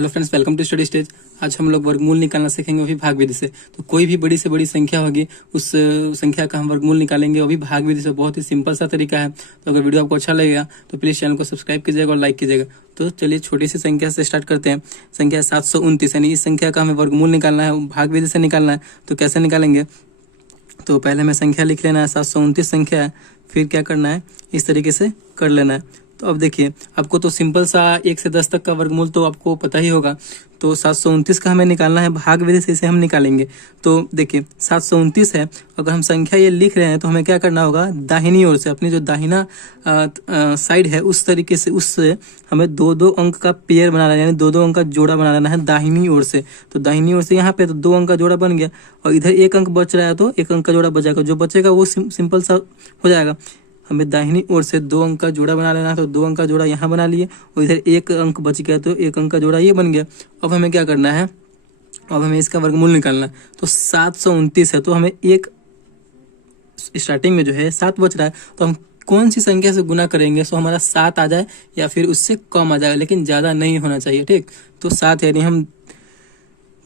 Hello friends, welcome to study stage. आज हम लोग वर्गमूल निकालना सीखेंगे, वो भी भाग विधि से। तो कोई भी बड़ी से बड़ी संख्या होगी, उस संख्या का हम वर्गमूल निकालेंगे, वो भी भाग विधि से। बहुत ही सिंपल सा तरीका है। तो अगर वीडियो आपको अच्छा लगेगा तो प्लीज चैनल को सब्सक्राइब कीजिएगा और लाइक कीजिएगा। तो चलिए छोटी सी संख्या से स्टार्ट करते हैं। संख्या 729, यानी इस संख्या का हमें वर्गमूल निकालना है, भाग विधि से निकालना है। तो कैसे निकालेंगे? तो पहले हमें संख्या लिख लेना है, 729 संख्या है। फिर क्या करना है, इस तरीके से कर लेना है। तो अब देखिए, आपको तो सिंपल सा 1 से 10 तक का वर्गमूल तो आपको पता ही होगा। तो 729 का हमें निकालना है, भाग विधि से इसे हम निकालेंगे। तो देखिए 729 है, अगर हम संख्या ये लिख रहे हैं तो हमें क्या करना होगा, दाहिनी ओर से, अपनी जो दाहिना साइड है उस तरीके से, उससे हमें दो दो अंक का पेयर बनाना है, यानी दो दो अंक का जोड़ा बना लेना है दाहिनी ओर से। तो दाहिनी ओर से यहाँ पे तो 2 अंक का जोड़ा बन गया, और इधर 1 अंक बच रहा है तो 1 अंक का जोड़ा बचेगा। जो बचेगा वो सिंपल सा हो जाएगा। हमें दाहिनी ओर से 2 अंक का जोड़ा बना लेना है, तो 2 अंक का जोड़ा यहाँ बना लिए, और इधर 1 अंक बच गया तो 1 अंक का जोड़ा ये बन गया। अब हमें क्या करना है, अब हमें इसका वर्गमूल निकालना है। तो 729 है, तो हमें एक स्टार्टिंग में जो है 7 बच रहा है, तो हम कौन सी संख्या से गुना करेंगे तो हमारा 7 आ जाए या फिर उससे कम आ जाएगा, लेकिन ज़्यादा नहीं होना चाहिए। ठीक, तो 7 यानी हम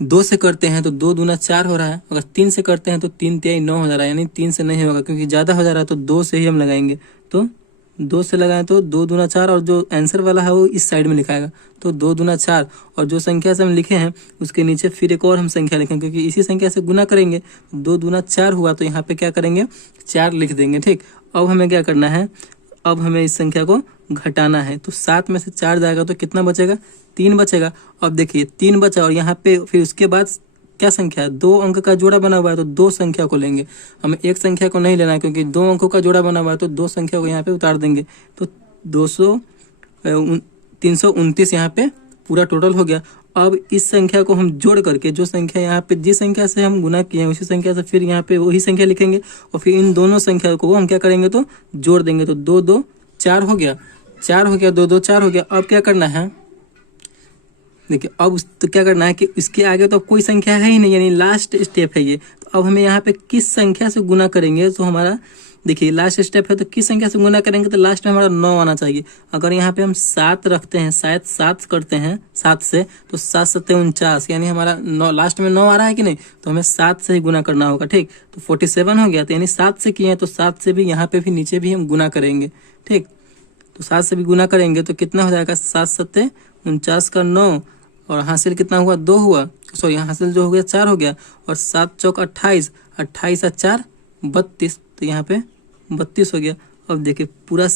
2 से करते हैं तो 2 दूना 4 हो रहा है। अगर 3 से करते हैं तो 3 तिहाई 9 हो जा रहा है, यानी 3 से नहीं होगा क्योंकि ज़्यादा हो जा रहा है। तो 2 से ही हम लगाएंगे। तो 2 से लगाएं तो 2 दूना 4, और जो आंसर वाला है वो इस साइड में लिखाएगा। तो 2 दूना 4, और जो संख्या से हम लिखे हैं उसके नीचे फिर एक और हम संख्या लिखेंगे, क्योंकि इसी संख्या से गुना करेंगे। 2 दूना 4 हुआ, तो यहाँ पे क्या करेंगे, 4 लिख देंगे। ठीक, अब हमें क्या करना है, अब हमें इस संख्या को घटाना है। तो 7 में से 4 जाएगा तो कितना बचेगा, 3 बचेगा। अब देखिए 3 बचा, और यहाँ पे फिर उसके बाद क्या संख्या है, 2 अंक का जोड़ा बना हुआ है, तो 2 संख्या को लेंगे। हमें एक संख्या को नहीं लेना है, क्योंकि 2 अंकों का जोड़ा बना हुआ है, तो 2 संख्या को यहाँ पे उतार देंगे। तो 329 यहाँ पे पूरा टोटल हो गया। अब इस संख्या को हम जोड़ करके, जो संख्या यहाँ पे जिस संख्या से हम गुना किए हैं उसी संख्या से फिर यहाँ पे वही संख्या लिखेंगे, और फिर इन दोनों संख्या को हम क्या करेंगे, तो जोड़ देंगे। तो 2 2 4 हो गया, 4 हो गया, 2 2 4 हो गया। अब क्या करना है, देखिए अब तो क्या करना है कि इसके आगे तो कोई संख्या है ही नहीं, यानी लास्ट स्टेप है ये। तो अब हमें यहाँ पे किस संख्या से गुना करेंगे, तो हमारा देखिए लास्ट स्टेप है, तो किस संख्या से गुना करेंगे, तो लास्ट में हमारा 9 आना चाहिए। अगर यहाँ पे हम 7 रखते हैं, शायद 7 करते हैं 7 से, तो 7 7 49, यानी हमारा 9, लास्ट में 9 आ रहा है कि नहीं, तो हमें 7 से ही गुना करना होगा। ठीक, तो 47 हो गया, तो यानी 7 से किए हैं तो 7 से भी यहाँ पे भी नीचे भी हम गुना करेंगे। ठीक, तो 7 से भी गुना करेंगे तो कितना हो जाएगा, 7 7 49 का 9, और हासिल कितना हुआ, 2 हुआ, सॉरी हासिल जो हो गया 4 हो गया, और 7 चौक 28, 28 और 4 32, तो यहाँ पे 32 हो गया। अब देखिए पूरा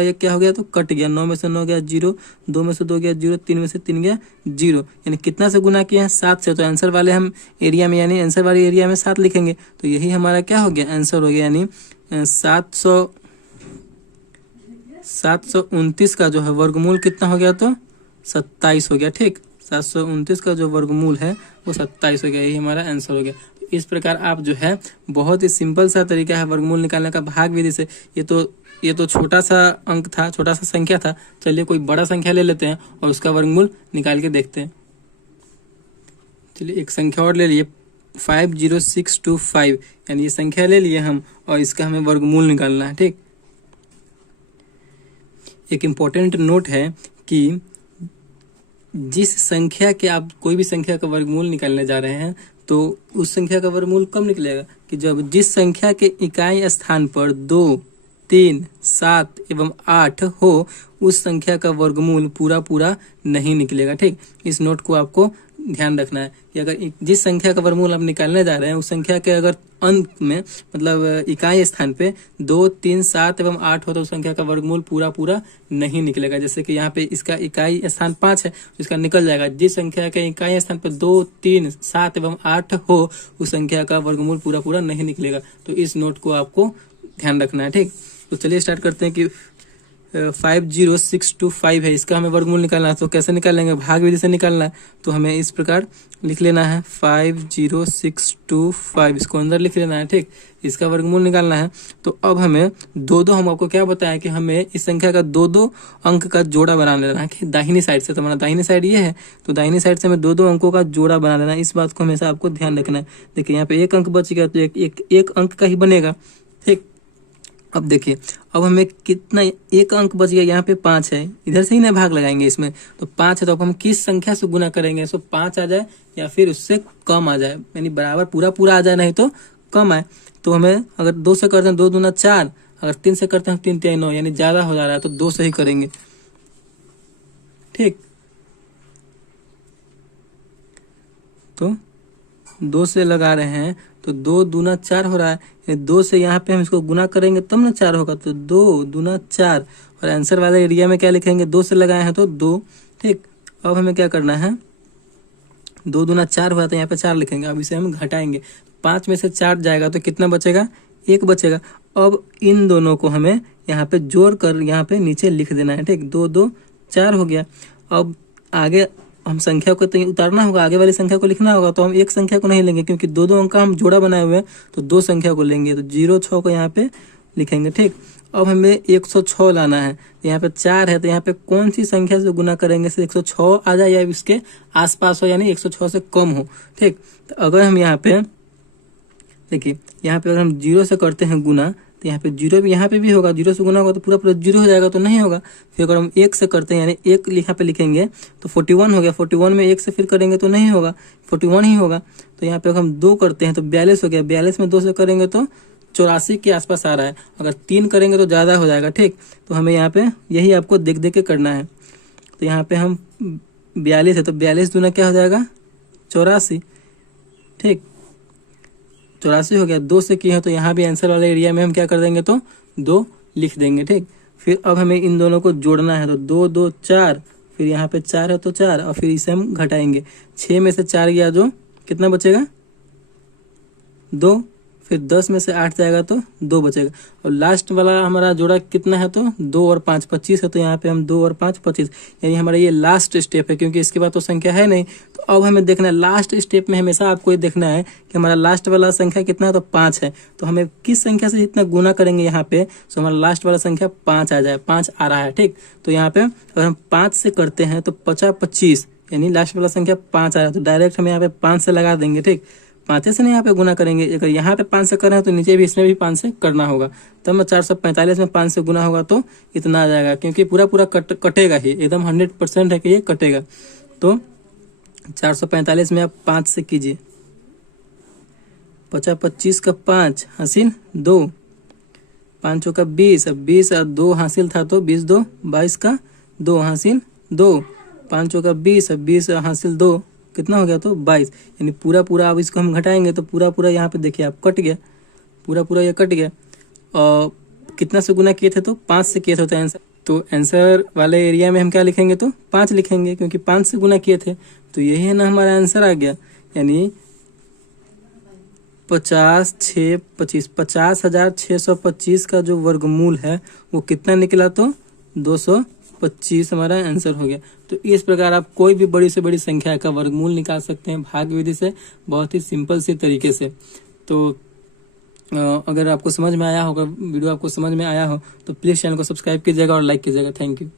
ये क्या हो गया, तो कट गया। 9 में से 9 गया 0, 2 में से 2 गया 0, 3 में से 3 गया 0, यानी कितना से गुना किया है, 7 से। तो आंसर वाले हम एरिया में, यानी आंसर वाले एरिया में 7 लिखेंगे। तो यही हमारा क्या हो गया, आंसर हो गया, यानी 729 का जो है वर्गमूल कितना हो गया, तो 27 हो गया। ठीक, 729 का जो वर्गमूल है वो 27 हो गया, यही हमारा आंसर हो गया। इस प्रकार आप जो है, बहुत ही सिंपल सा तरीका है वर्गमूल निकालने का भाग विधि से। ये तो छोटा सा अंक था, छोटा सा संख्या था। चलिए कोई बड़ा संख्या ले लेते हैं और उसका वर्गमूल निकाल के देखते हैं। चलिए एक संख्या और ले लिए, 50625, यानी ये संख्या ले लिए हम, और इसका हमें वर्गमूल निकालना है। ठीक, एक इम्पोर्टेंट नोट है कि जिस संख्या के आप कोई भी संख्या का वर्गमूल निकालने जा रहे हैं, तो उस संख्या का वर्गमूल कब निकलेगा, कि जब जिस संख्या के इकाई स्थान पर 2, 3, 7 एवं 8 हो, उस संख्या का वर्गमूल पूरा नहीं निकलेगा। ठीक, इस नोट को आपको ध्यान रखना है कि अगर जिस संख्या का वर्गमूल आप निकालने जा रहे हैं, उस संख्या के अगर अंक में, मतलब इकाई स्थान पे 2, 3, 7 एवं 8 हो, तो उस संख्या का वर्गमूल पूरा नहीं निकलेगा। जैसे कि यहाँ पे इसका इकाई स्थान 5 है, तो इसका निकल जाएगा। जिस संख्या के इकाई स्थान पे 2, 3, 7 एवं 8 हो, उस संख्या का वर्गमूल पूरा नहीं निकलेगा। तो इस नोट को आपको ध्यान रखना है। ठीक, तो चलिए स्टार्ट करते हैं कि 50625 है, इसका हमें वर्गमूल निकालना है। तो कैसे निकालेंगे, भाग विधि से निकालना है। तो हमें इस प्रकार लिख लेना है 50625, इसको अंदर लिख लेना है। ठीक, इसका वर्गमूल निकालना है। तो अब हमें 2 हम आपको क्या बताया कि हमें इस संख्या का 2 अंक का जोड़ा बना लेना है, कि दाहिनी साइड से। तो हमारा दाहिनी साइड ये है, तो दाहिनी साइड से हमें 2 अंकों का जोड़ा बना लेना है। इस बात को हमेशा आपको ध्यान रखना है। देखिए यहाँ पे 1 अंक बच गया, तो एक अंक का ही बनेगा। ठीक, अब देखिए, अब हमें कितना एक अंक बच गया, यहाँ पे 5 है, इधर से ही ना भाग लगाएंगे इसमें, तो 5 है, तो अब हम किस संख्या से गुना करेंगे? सो 5 आ जाए या फिर उससे कम आ जाए, यानी बराबर पूरा पूरा आ जाए, नहीं तो कम आए। तो हमें अगर 2 से करते हैं 2 दूना 4, अगर 3 से करते हैं 3 3 9, यानी ज्यादा हो जा रहा है तो 2 से ही करेंगे। ठीक, तो 2 से लगा रहे हैं तो 2 दूना 4 हो रहा है, 2 से यहाँ पे हम इसको गुना करेंगे तब ना 4 होगा, तो 2 दूना 4। और आंसर वाले एरिया में क्या लिखेंगे? 2 से लगाए हैं तो 2। ठीक, अब हमें क्या करना है? 2 दूना 4 हुआ तो यहाँ पे 4 लिखेंगे। अब इसे हम घटाएंगे, 5 में से 4 जाएगा तो कितना बचेगा? 1 बचेगा। अब इन दोनों को हमें यहाँ पे जोड़ कर यहाँ पे नीचे लिख देना है। ठीक, 2 2 4 हो गया। अब आगे हम संख्या को तो उतारना होगा, आगे वाली संख्या को लिखना होगा, तो हम एक संख्या को नहीं लेंगे क्योंकि 2 2 अंक का हम जोड़ा बनाए हुए हैं, तो 2 संख्या को लेंगे, तो 0 6 को यहाँ पे लिखेंगे। ठीक, अब हमें 106 लाना है, यहाँ पे 4 है, तो यहाँ पे कौन सी संख्या से गुना करेंगे से 106 आ जाए या इसके आसपास हो, यानी 106 से कम हो। ठीक, तो अगर हम यहाँ पे देखिए, यहाँ पे अगर हम 0 से करते हैं गुना, तो यहाँ पे 0 भी यहाँ पे भी होगा, 0 से गुना होगा तो पूरा पूरा 0 हो जाएगा, तो नहीं होगा। फिर अगर हम 1 से करते हैं, यानी 1 यहाँ पे लिखेंगे तो 41 हो गया, 41 में 1 से फिर करेंगे तो नहीं होगा, 41 ही होगा। तो यहाँ पे अगर हम 2 करते हैं तो 42 हो गया, 42 में 2 से करेंगे तो 84 के आसपास आ रहा है, अगर 3 करेंगे तो ज़्यादा हो जाएगा। ठीक, तो हमें यहाँ पे यही आपको देख देख के करना है। तो यहाँ पे हम 42 है, तो 42 दूना क्या हो जाएगा? 84। ठीक, 84 हो गया। 2 से किए हैं तो यहाँ भी आंसर वाले एरिया में हम क्या कर देंगे? तो 2 लिख देंगे। ठीक, फिर अब हमें इन दोनों को जोड़ना है, तो 2 2 4, फिर यहाँ पे 4 है तो 4, और फिर इसे हम घटाएंगे। 6 में से 4 गया जो कितना बचेगा? 2। फिर 10 में से 8 जाएगा तो 2 बचेगा। और लास्ट वाला हमारा जोड़ा कितना है? तो 2 और 5 25 है, तो यहाँ पे हम 2 और 5 25, यानी हमारा ये लास्ट स्टेप है, क्योंकि इसके बाद तो संख्या है नहीं। तो अब हमें देखना है, लास्ट स्टेप में हमेशा आपको ये देखना है कि हमारा लास्ट वाला संख्या कितना है? तो 5 है। तो हमें किस संख्या से इतना गुना करेंगे यहाँ पे तो हमारा लास्ट वाला संख्या 5 आ जाए, 5 आ रहा है। ठीक, तो यहाँ पे अगर हम 5 से करते हैं तो 50 25, यानी लास्ट वाला संख्या 5 आ रहा है, तो डायरेक्ट हम यहाँ पे 5 से लगा देंगे। ठीक, 5 से नहीं यहाँ पे गुना करेंगे, अगर यहाँ पे 5 से कर रहे हैं तो नीचे भी इसमें भी 5 से करना होगा, तब 445 में 5 से गुना होगा तो इतना आ जाएगा, क्योंकि पूरा पूरा कटेगा ही, एकदम 100% है कि ये कटेगा। तो 445 में आप 5 से कीजिए, 50 25 का 5 हासिल 2, 5 का 20, अब 20 और 2 हासिल था तो 20 2 22 का 2 हासिल 2, 5 का 20, अब 20 हासिल 2, कितना हो गया? तो 22, यानी पूरा पूरा अब इसको हम घटाएंगे तो पूरा पूरा यहाँ पे देखिए आप कट गया, पूरा पूरा ये कट गया। और कितना से गुना किए थे? तो 5 से किए थे, तो आंसर, तो आंसर वाले एरिया में हम क्या लिखेंगे? तो 5 लिखेंगे, क्योंकि 5 से गुना किए थे। तो यही है ना हमारा आंसर आ गया, यानी 50 6 25, 50,625 का जो वर्गमूल है वो कितना निकला? तो 225 हमारा आंसर हो गया। तो इस प्रकार आप कोई भी बड़ी से बड़ी संख्या का वर्गमूल निकाल सकते हैं भाग विधि से, बहुत ही सिंपल सी तरीके से। तो अगर आपको समझ में आया होगा, वीडियो आपको समझ में आया हो, तो प्लीज़ चैनल को सब्सक्राइब कीजिएगा और लाइक कीजिएगा। Thank you.